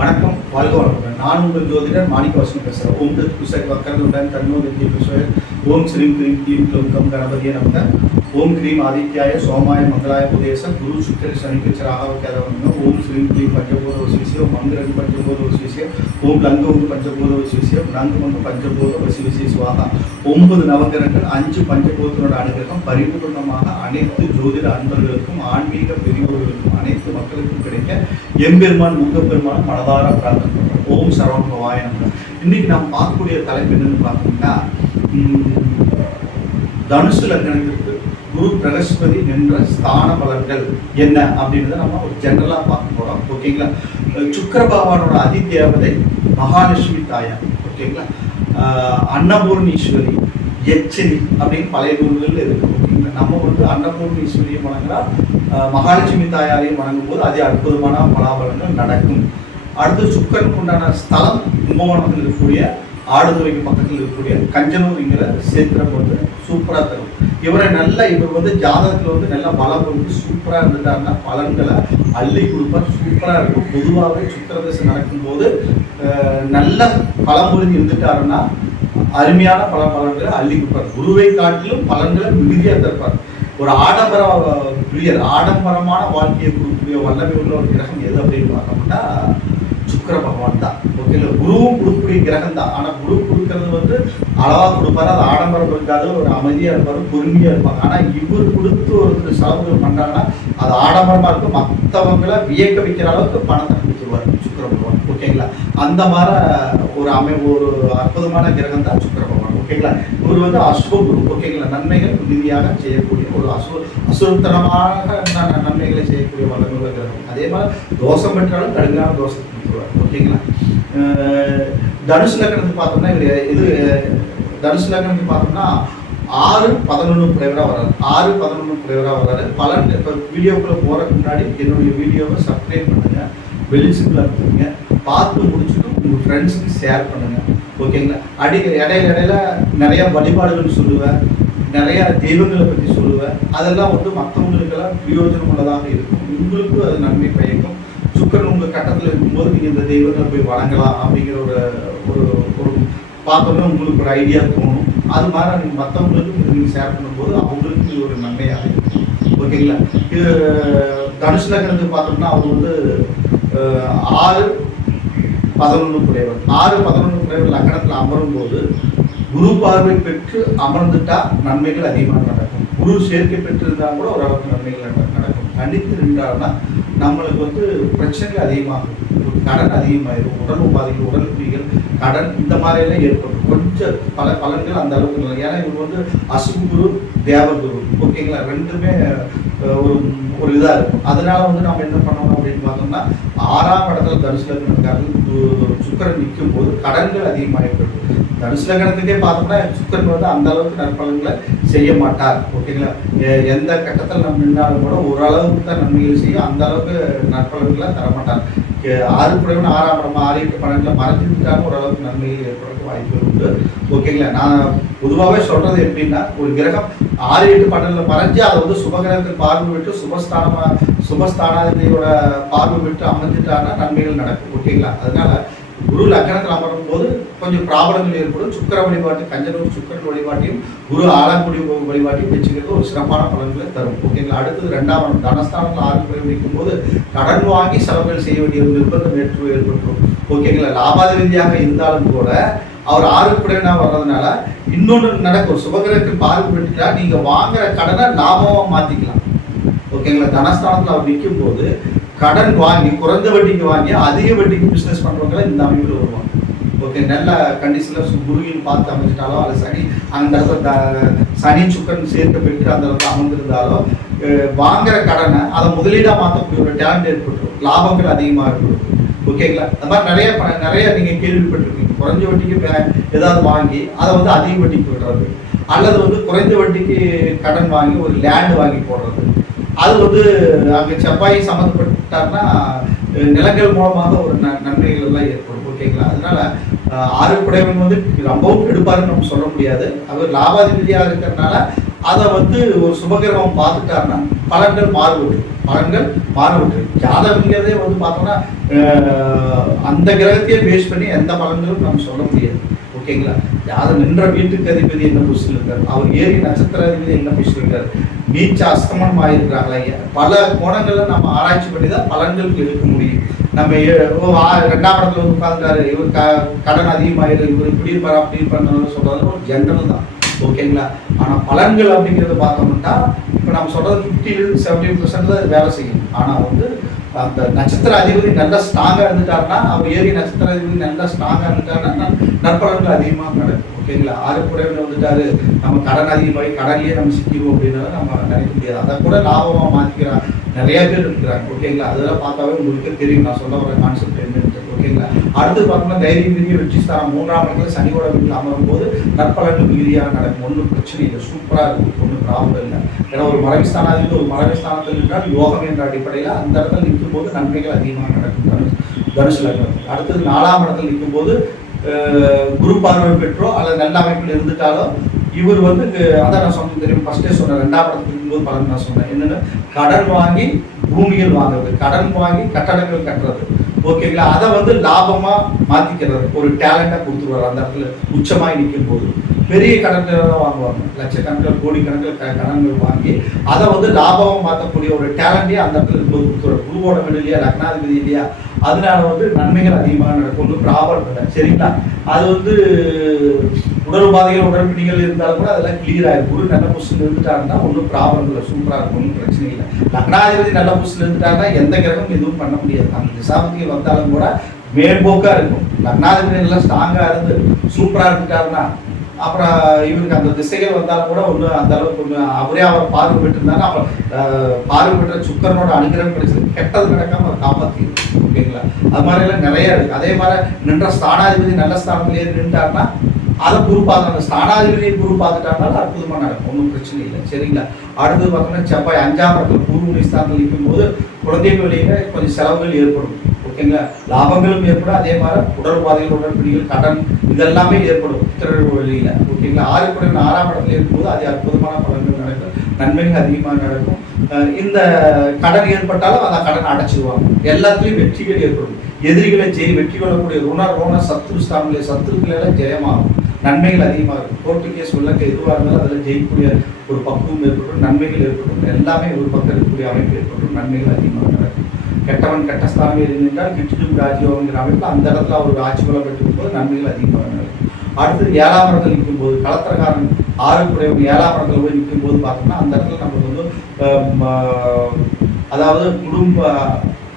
வணக்கம், வாழ்க வளமுடன். நான் உங்கள் ஜோதிடர் மாணிக்கவாசன் பேசுகிறேன். ஓம் தத் புசை வக்கரதுடன் தன்னோ வித்யை புஷ்வ ஓம் ஸ்ரீம் க்ரீம் க்ளீம் க்ளௌம் கம் கணபதியே நமக. ஓம் க்ரீம் ஆதித்யாய சோமாய மங்களாய புதேச குரு சுக்கர சனிக்கிச்ச ராகவ கேதவங்க. ஓம் ஸ்ரீம் க்ளீம் பஞ்சபூத வசிவிசியம் மந்திரன் பஞ்சபூத வசிவிசியம் ஓம் லங்கம் பஞ்சபூத வசிவிசியம் நங்கம் பஞ்சபூத வசிவிசிய சுவாகா. 9 நவகிரகங்கள் 5 பஞ்சபூதத்தோட அனுகிரகம் பரிபூர்ணமாக அனைத்து ஜோதிட அன்பர்களுக்கும் ஆன்மீக பெரியோர்களுக்கும் அனைத்து மக்களுக்கும் கிடைக்க எம்பெருமான் முகப்பெருமான் மனதார பிரார்த்தனை பண்ணுறோம். ஓம் சரவண பவாய நமக. இன்னைக்கு நாம் பார்க்கக்கூடிய தலைப்பு என்னன்னு பார்த்தோம்னா, தனுசு லக்னத்திற்கு குரு பிரகஸ்பதி நின்ற ஸ்தான பலன்கள் என்ன அப்படின்றத நம்ம ஒரு ஜெனரலா பார்க்க போறோம். ஓகேங்களா. சுக்கிர பகவானோட அதிதேவதை மகாலட்சுமி தாயார். ஓகேங்களா. அன்னபூர்ணீஸ்வரி எச்சினி அப்படின்னு பழைய நூல்கள் இருக்கு. ஓகேங்களா. நம்ம அன்னபூர்ணீஸ்வரியை வணங்கலாம், மகாலட்சுமி தாயாரையும் வணங்கும் போது அதே அற்புதமான பலாபலங்கள் நடக்கும். அடுத்து சுக்கரனுக்கு உண்டான ஸ்தலம் கும்பகோணத்தில் இருக்கக்கூடிய ஆடுதுறைக்கு பக்கத்தில் இருக்கக்கூடிய கஞ்சனூர்ங்கிற சேத்திரம் சூப்பராக தரும். இவர் ஜாதகத்தில் நல்ல பலம் சூப்பராக இருந்துட்டாருன்னா பலன்களை அள்ளி கொடுப்பார். சூப்பராக இருக்கும். பொதுவாகவே சுக்கிரதசை நடக்கும்போது நல்ல பலம் புரிஞ்சு இருந்துட்டாருன்னா அருமையான பலன்களை அள்ளி கொடுப்பார். குருவை காட்டிலும் பலன்களை மிகுதியாக தருப்பார். ஒரு ஆடம்பர பிரியர், ஆடம்பரமான வாழ்க்கையை கொடுக்கக்கூடிய வல்லமை உள்ள ஒரு கிரகம் எது அப்படின்னு பார்த்தோம்னா சுக்கிர பகவான் தான். ஓகேங்களா. குருவும் கொடுக்கக்கூடிய கிரகம் தான். ஆனால் குரு கொடுக்கறது அளவாக கொடுப்பாரு. அது ஆடம்பரம் இருக்காது, ஒரு அமைதியாக இருப்பார், பொறுமையாக இருப்பாங்க. ஆனால் இவர் கொடுத்து ஒரு செலவுகள் பண்ணுறாங்கன்னா அது ஆடம்பரமாக இருக்கும். மற்றவங்களை வியக்க வைக்கிற அளவுக்கு பணத்தை கொடுத்துருவார் சுக்கிர பகவான். ஓகேங்களா. அந்த மாதிரி ஒரு அற்புதமான கிரகம் தான் சுக்கிர பகவான். ஓகேங்களா. இவர் அசுபகுரு. ஓகேங்களா. நன்மைகள் நிதியாக செய்யக்கூடிய ஒரு அசுரத்தனமாக நன்மைகளை செய்யக்கூடிய வல்லமையுள்ள கிரகம். அதே மாதிரி தோஷம் பெற்றாலும் கடுமையான தோஷத்தை கொடுத்துருவார். ஓகேங்களா. தனுசு லக்னத்துக்கு பார்த்தோம்னா தனுசு லக்னத்துக்கு பார்த்தோம்னா 6-11 குறைவராக வராது. 6-11 குறைவராக வராது. பலன் இப்போ வீடியோக்குள்ளே போகிறதுக்கு முன்னாடி என்னுடைய வீடியோவை சப்ஸ்கிரைப் பண்ணுங்க, வெளிச்சிப்பில் அனுப்புங்க, பார்த்து முடிச்சுட்டு உங்கள் ஃப்ரெண்ட்ஸுக்கு ஷேர் பண்ணுங்க. ஓகேங்களா. இடையில நிறைய வழிபாடுகள் சொல்லுவேன், நிறைய தெய்வங்களை பற்றி சொல்லுவேன். அதெல்லாம் மற்றவங்களுக்கெல்லாம் பிரயோஜனம் உள்ளதாக இருக்கும். உங்களுக்கும் அது நன்மை பயக்கும். சுக்கரன் உங்கள் கட்டத்தில் இருக்கும்போது நீங்கள் இந்த தெய்வங்களை போய் வணங்கலாம் அப்படிங்கிற ஒரு பார்த்தோம்னா உங்களுக்கு ஒரு ஐடியா தோணும். அது மாதிரி நீங்கள் மற்றவங்களுக்கு நீங்கள் ஷேர் பண்ணும்போது அவங்களுக்கு இது ஒரு நன்மையாக இருக்கும். ஓகேங்களா. இது தனுசு லக்னத்துக்கு பார்த்தோம்னா அவர் 6-11 குறைவர். 6-11 குறைவர் லக்னத்தில் அமரும் போது குரு பார்வை பெற்று அமர்ந்துட்டா நன்மைகள் அதிகமாக நடக்கும். குரு சேர்க்கை பெற்றிருந்தால் கூட ஓரளவுக்கு நன்மைகள் நடக்கும். கண்டித்து நின்றாருன்னா நம்மளுக்கு பிரச்சனைகள் அதிகமாகும். கடன் அதிகமாயிடும். உடல் உபாதைகள், உடல் குடிகள், கடன் இந்த மாதிரியெல்லாம் ஏற்படும். கொஞ்சம் பல பலன்கள் அந்த அளவுக்கு இல்லை. ஏன்னா இவர் அசுகுரு தேவகுரு. ஓகேங்களா. ரெண்டுமே ஒரு இதாக இருக்கும். அதனால நம்ம என்ன பண்ணணும் அப்படின்னு பார்த்தோம்னா 6ஆம் இடத்துல தனுசு லக்னத்துக்காரர்கள் சுக்கிரன் நிற்கும் போது கடன்கள் அதிகமாகிடும். தனுசு லக்னத்துக்கே பார்த்தோம்னா சுக்கிரன் அந்த அளவுக்கு நற்பலன்களை செய்ய மாட்டார். ஓகேங்களா. எந்த கட்டத்தில் நம்ம நின்றாலும் கூட ஓரளவுக்கு தான் நன்மைகள் செய்யும். அந்த அளவுக்கு நற்பலன்களை தரமாட்டார். 6 குறைவன் 6ஆம் இடம் 6-8 பலன்களை மறைஞ்சிருந்தாலும் ஓரளவுக்கு நன்மைகள் ஏற்படுறதுக்கு வாய்ப்புகள் உண்டு. ஓகேங்களா. நான் பொதுவாகவே சொல்றது எப்படின்னா, ஒரு கிரகம் 6-8 பலன்கள் மறைஞ்சு அதை சுபகிரகத்தில் பார்வை விட்டு சுபஸ்தானாதிபதியோட பார்வை விட்டு அமைஞ்சிட்டாருன்னா நன்மைகள் நடக்கும். ஓகேங்களா. அதனால குரு லக்னத்தில் அமரும் போது கொஞ்சம் ப்ராப்ளங்கள் ஏற்படும். சுக்கிர வழிபாட்டு, கஞ்சனூர் சுக்கிரன் வழிபாட்டையும் குரு ஆலங்குடி வழிபாட்டையும் வச்சுக்கிறது ஒரு சிறப்பான பலன்களை தரும். ஓகேங்களா. அடுத்தது 2ஆம் இடம் தனஸ்தானத்தில் 6 குறை வைக்கும் போது கடன் வாங்கி செலவுகள் செய்ய வேண்டிய ஒரு நிர்பந்தம் ஏற்பட்டுரும். ஓகேங்களா. லாபாதிபதியாக இருந்தாலும் கூட அவர் 6 குறைவனாக வர்றதுனால இன்னொன்று நடக்கும். சுபகிரகத்தில் பார்வை விட்டுட்டா நீங்க வாங்குற கடனை லாபமாக மாத்திக்கலாம். ஓகேங்களா. தனஸ்தானத்தில் அவர் நிற்கும் போது கடன் வாங்கி குறைந்த வட்டிக்கு வாங்கி அதிக வட்டிக்கு பிஸ்னஸ் பண்ணுறவங்கள இந்த அமைப்பில் வருவாங்க. ஓகே. நல்ல கண்டிஷனில் குருவின் பார்த்து அமைச்சிட்டாலோ அல்லது அந்த இடத்துல சனி சுக்கரன் சேர்க்க பெற்று அந்த இடத்துல அமர்ந்திருந்தாலோ வாங்குற கடனை அதை முதலீடாக மாற்றக்கூடிய ஒரு டேலண்ட் ஏற்பட்டுரும். லாபங்கள் அதிகமாக இருக்கும். ஓகேங்களா. அது மாதிரி நிறைய நீங்கள் கேள்விப்பட்டிருக்கீங்க. குறைஞ்ச வட்டிக்கு ஏதாவது வாங்கி அதை அதிக வட்டிக்கு விடுறது, அல்லது குறைந்த வட்டிக்கு கடன் வாங்கி ஒரு லேண்ட் வாங்கி போடுறது. அது அங்கே செவ்வாய் சம்மந்தப்பட்டார்னா நிலங்கள் மூலமாக ஒரு நன்மைகள் எல்லாம் ஏற்படும். ஓகேங்களா. அதனால 6 குடைவன் ரொம்பவும் கெடுப்பாருன்னு நம்ம சொல்ல முடியாது. அவர் லாபாதிபதியாக இருக்கிறதுனால அதை வந்து ஒரு சுபகிரகம் பார்த்துட்டாருன்னா பலன்கள் மாறுபட்டு ஜாதகங்கிறதே வந்து பார்த்தோம்னா அந்த கிரகத்தையே பேஸ் பண்ணி எந்த பலன்களும் நம்ம சொல்ல முடியாது. ஓகேங்களா? ஜாதகம் நின்ற வீட்டுக்கு அதிபதி என்ன பொசிஷன் இருக்காரு, அவர் ஏறி நட்சத்திர அதிபதி என்ன பொசிஷன் இருக்காரு, நீச்ச அஸ்தமனம் ஆகிருக்கிறாங்களா, பல கோணங்கள்ல நம்ம ஆராய்ச்சி பண்ணி தான் பலன்களுக்கு எடுக்க முடியும். நம்ம 2ஆம் இடத்துல வந்து உட்காந்துருக்காரு, இவர் கடன் அதிகமாயிரு, இவர் இப்படி இருப்பார் அப்படி இருப்பாரு சொல்றது ஒரு ஜென்ரல் தான். ஓகேங்களா? ஆனால் பலன்கள் அப்படிங்கிறத பார்த்தோம்னா இப்போ நம்ம சொல்றது 50-70% தான் வேலை செய்யும். ஆனால் வந்து அந்த நட்சத்திர அதிபதி நல்லா ஸ்ட்ராங்காக இருந்துட்டாருன்னா, அவர் ஏறி நட்சத்திர அதிபதி நல்லா ஸ்ட்ராங்காக இருந்துட்டாருன்னா நற்பலன்கள் அதிகமாக நடக்கும். ஓகேங்களா? 6 குறைவில் வந்துட்டாரு, நம்ம கடன் அதிகமாகி கடன்லேயே நம்ம சிக்கிடுவோம் அப்படின்னால நம்ம நினைக்க முடியாது. அதை கூட லாபமாக மாற்றிக்கிறாங்க நிறைய பேர் இருக்கிறாங்க. ஓகேங்களா? அதெல்லாம் பார்த்தாவே உங்களுக்கு தெரியும் நான் சொல்ல வர கான்செப்ட் என்னன்னு. ஓகேங்களா? அடுத்து பார்த்தோம்னா தைரியம் மிகுதிய வெற்றி ஸ்தானம் 3ஆம் இடத்துல சனியோட வீட்டில் அமரும் போது நற்பலன்கள் மிகுதியாக நடக்கும். ஒன்றும் பிரச்சனை இல்லை, சூப்பராக இருக்கும், ஒன்றும் ப்ராப்ளம் இல்லை. ஏன்னா ஒரு மறைவு ஸ்தானத்தில் இருந்தால் யோகம் என்ற அடிப்படையில் அந்த இடத்துல நிற்கும் போது நன்மைகள் அதிகமாக நடக்கும் தனுசு லக்னத்துக்கு. அடுத்தது 4ஆம் இடத்துல நிற்கும் போது குரு பார்வை பெற்றோ அல்லது நல்ல அமைப்பில் இருந்துட்டாலோ இவர் வந்து அதான் நான் சொன்னது தெரியும், ஃபர்ஸ்டே சொன்னேன். 2ஆம் இடத்துல இருக்கும்போது பலன் நான் சொன்னேன் என்னென்னு, கடன் வாங்கி பூமிகள் வாங்குறது, கடன் வாங்கி கட்டடங்கள் கட்டுறது. ஓகேங்களா? அதை வந்து லாபமா மாத்திக்கிறது, ஒரு டேலண்டா கொடுத்துருவார். அந்த இடத்துல உச்சமாய் நிற்கும் போது பெரிய கடன்கள் தான் வாங்குவாங்க, லட்சக்கணக்கில் கோடிக்கணக்கில் கடன்கள் வாங்கி அதை வந்து லாபமாக மாற்றக்கூடிய ஒரு டேலண்டையே அந்த இடத்துல இருக்கும்போது கொடுத்துருவார். குருவோட வீடு இல்லையா, லக்னாதிபதி இல்லையா, அதனால வந்து நன்மைகள் அதிகமாக நடக்கும், ஒன்றும் ப்ராப்ளம் இல்லை. சரிங்களா? அது வந்து உடல் உபாதைகள் உடற்பிணிகள் இருந்தாலும் கூட அதெல்லாம் கிளியர் ஆகிடும். குரு நல்ல பொசிஷன் இருந்துட்டாருன்னா ஒன்றும் ப்ராப்ளம் இல்லை, சூப்பராக இருக்கும், ஒன்றும் பிரச்சனை இல்லை. லக்னாதிபதி நல்ல பொசிஷன் இருந்துட்டாருன்னா எந்த கிரகம் எதுவும் பண்ண முடியாது. அந்த திசாபதிகள் வந்தாலும் கூட மேம்போக்காக இருக்கும். லக்னாதிபதி நல்லா ஸ்ட்ராங்காக இருந்து சூப்பராக இருந்துட்டாருன்னா அப்புறம் இவருக்கு அந்த திசைகள் வந்தாலும் கூட ஒன்று அந்த அளவுக்கு ஒன்று அவரே அவர் பார்வை பெற்றிருந்தாங்க. அப்புறம் பார்வை பெற்ற சுக்கரனோட அனுகிரகம் கிடைச்சது, கெட்டது நடக்காம அவர் காப்பாற்றி. ஓகேங்களா? அது மாதிரிலாம் நிறைய இருக்கு. அதே மாதிரி நின்ற ஸ்தானாதிபதி நல்ல ஸ்தானத்திலேயே நின்றாருன்னா அதை குரு பார்த்து, அந்த ஸ்தானாதிபதியை குரு பார்த்துட்டாருனாலும் அற்புதமாக நடக்கும், ஒன்றும் பிரச்சனை இல்லை. சரிங்களா? அடுத்தது பார்த்தோம்னா செவ்வாய் 5ஆம் இடத்துல பூர்வ ஸ்தானத்தில் நிற்கும் போது குழந்தைகள் வழியில கொஞ்சம் செலவுகள் ஏற்படும். ஓகேங்களா? லாபங்களும் ஏற்படும், அதே மாதிரி உடல் உபாதைகள் உடற்பிடிகள் கடன் இதெல்லாமே ஏற்படும் உத்திரர் வழியில. ஓகேங்களா? 6 குறைவு 6ஆம் இடத்துல இருக்கும்போது அது அற்புதமான பலன்கள் நடக்கும், நன்மைகள் அதிகமாக நடக்கும். இந்த கடன் ஏற்பட்டாலும் அந்த கடன் அடைச்சிடுவாங்க. எல்லாத்துலேயும் வெற்றிகள் ஏற்படும், எதிரிகளை வெற்றி கொள்ளக்கூடிய ரோண சத்ரு ஸ்தானங்களே சத்துருக்களெல்லாம் ஜெயமாகும், நன்மைகள் அதிகமாக இருக்கும். கோர்ட்டு கேஸ் உள்ளக்க எதுவாக இருந்தாலும் அதில் ஜெயிக்கக்கூடிய ஒரு பக்குவம் ஏற்படும், நன்மைகள் ஏற்படும். எல்லாமே ஒரு பக்கம் இருக்கக்கூடிய அமைப்பு ஏற்படும், நன்மைகள் அதிகமாக நடக்கும். கெட்டவன் கெட்டஸ்தானம் இருந்தால் கிட்டிடும் ராஜ்யோகங்கிற அமைப்பில் அந்த இடத்துல அவர் ஆட்சி பலம் பெற்றும் போது நன்மைகள் அதிகமாக நடக்கும். அடுத்தது 7ஆம் இடத்துல நிற்கும் போது களத்திரக்காரன் 6 குறைவன் 7ஆம் இடத்துல போய் நிற்கும் போது பார்த்தோம்னா அந்த இடத்துல நமக்கு வந்து அதாவது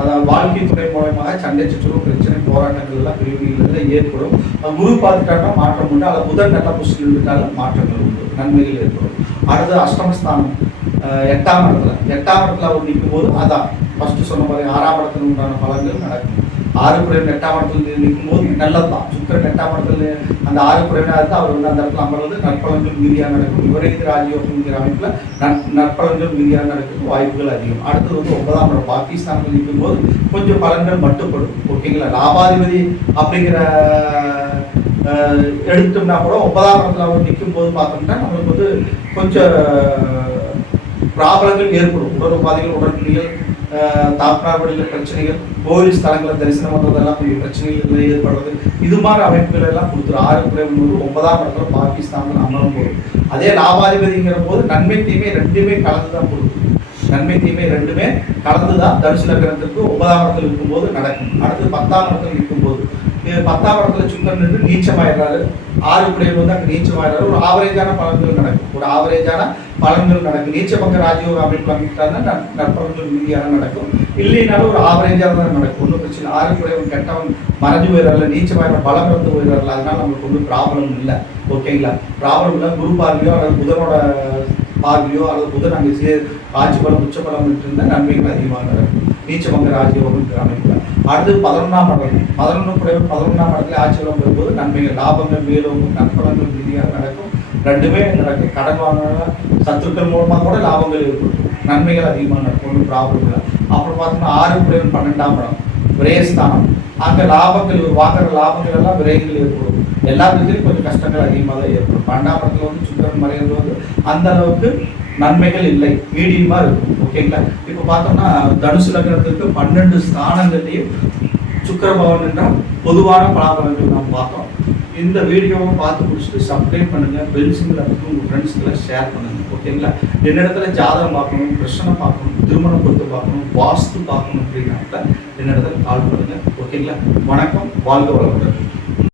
அதாவது வாழ்க்கை துறை மூலமாக சண்டை சச்சரவு பிரச்சனை போராட்டங்கள் எல்லாம் பிரிவுகள் ஏற்படும். குரு பார்த்துட்டாங்கன்னா மாற்றம் உண்டு, அல்லது புதன் நல்ல புஷில் இருந்துட்டாலும் மாற்றங்கள் உண்டு, நன்மைகள் ஏற்படும். அடுத்தது அஷ்டமஸ்தானம் 8ஆம் இடத்துல அவர் நிற்கும் போது அதான் ஃபர்ஸ்ட் சொன்ன மாதிரி 6ஆம் இடத்துல உண்டான பலன்கள் நடக்கும். 6 குறைவு 8ஆம் இடத்துல நிற்கும் போது நல்லதுதான். சுக்கரன் 8ஆம் இடத்துல அந்த 6 குறைவினா இருந்தால் அவர் வந்து அந்த இடத்துல அமர்ந்து நற்பலன்கள் மீதியாக நடக்கும். விபரீத ராஜயோகங்கிற அமைப்பில் நற்பலன்கள் மீதியாக நடக்கும், வாய்ப்புகள் அதிகம். அடுத்தது வந்து 9ஆம் இடம் பாகிஸ்தானில் நிற்கும் போது கொஞ்சம் பலன்கள் மட்டுப்படும். ஓகேங்களா? லாபாதிபதி அப்படிங்கிற எடுத்தோம்னா கூட 9ஆம் இடத்துல அவர் நிற்கும் போது பார்த்தோம்னா நம்மளுக்கு வந்து கொஞ்சம் ப்ராப்ளங்கள் ஏற்படும், உடல் உபாதைகள் உடற்பிணிகள் தாக்காவடியில் பிரச்சனைகள், கோவில் ஸ்தலங்களை தரிசனம் பண்ணுறதெல்லாம் கொஞ்சம் பிரச்சனைகள் ஏற்படுறது, இது மாதிரி அமைப்புகள் எல்லாம் கொடுத்துரும். 6 குறைவு 9ஆம் இடத்துல பாகிஸ்தானில் அமரும் போது அதே லாபாதிபதிங்கிற போது நன்மை தீமை ரெண்டுமே கலந்து தான் கொடுக்கும். நன்மை தீமை ரெண்டுமே கலந்து தான் தனுசு லக்னத்திற்கு 9ஆம் இடத்துல இருக்கும்போது நடக்கும். அடுத்து 10ஆம் இடத்துல இருக்கும்போது 10ஆம் இடத்துல சுக்கரன் நின்று நீச்சமாயிடுறாரு, 6 குறைவு வந்து அங்கே நீச்சமாயிடுறாரு. ஒரு ஆவரேஜான பலன்கள் நடக்கும், ஒரு ஆவரேஜான பலன்கள் நடக்கும். நீச்சபங்க ராஜயோக அமைப்பு அமைக்கிட்டாருன்னா நற்பலன்கள் மீதியாக நடக்கும், இல்லைனாலும் ஒரு ஆவரேஜாக தான் நடக்கும், ஒன்றும் பிரச்சனை. 6 குறைவு கெட்டவன் மறைஞ்சு போயிடறல, நீச்சமாயிர பலம் இருந்து போயிடறல, அதனால நம்மளுக்கு ஒன்றும் ப்ராப்ளம் இல்லை. ஓகேங்களா? ப்ராப்ளம் இல்லை. குரு பார்வையோ அல்லது புதனோட பார்வையோ அல்லது புதன் அங்கே ஆட்சி பலம் உச்ச பலம் இருந்தால் நன்மைகள் அதிகமாக நடக்கும், நீச்சபங்க ராஜயோகம் அமைப்பு. அடுத்து 11ஆம் இடம் 11 குறைவு 11ஆம் இடத்துல ஆட்சி பலம் பெறும்போது நன்மைகள் லாபங்கள் மேலும் நற்பலன்கள் மீதியாக நடக்கும், ரெண்டுமே நடக்கும். கடன் வாங்கினா சத்துருக்கள் மூலமாக கூட லாபங்கள் ஏற்படுத்தும், நன்மைகள் அதிகமாக நடக்கும், ஒன்றும் ப்ராப்ளம் இல்லை. அப்புறம் பார்த்தோம்னா 6 குறைவு 12ஆம் இடம் விரயஸ்தானம் அங்கே லாபங்கள் வாங்குற லாபங்கள் எல்லாம் விரயங்கள் ஏற்படும். எல்லா விதத்திலையும் கொஞ்சம் கஷ்டங்கள் அதிகமாக தான் ஏற்படும். 12ஆம் இடத்துல வந்து சுக்கிரன் மறைகிறது வந்து அந்த அளவுக்கு நன்மைகள் இல்லை, மீடியமா இருக்கும். ஓகேங்களா? இப்போ பார்த்தோம்னா தனுசு லக்னத்துக்கு 12 ஸ்தானங்கள்லையும் சுக்கிர பகவான் என்றால் பொதுவான பலாபலங்கள் நாம் பார்த்தோம். இந்த வீடியோவை பார்த்து முடிச்சுட்டு சப்ஸ்கிரைப் பண்ணுங்க, பெல் சிம்பிள் அனுப்பி உங்கள் ஃப்ரெண்ட்ஸ்க்கெல்லாம் ஷேர் பண்ணுங்க. ஓகேங்களா? என்னிடத்துல ஜாதகம் பார்க்கணும், பிரச்சனை பார்க்கணும், திருமணம் பொறுத்து பார்க்கணும், வாஸ்து பார்க்கணும் அப்படின்னாக்க என்னிடத்துல கால் பண்ணுங்க. ஓகேங்களா? வணக்கம், வாழ்க வளமுடன்.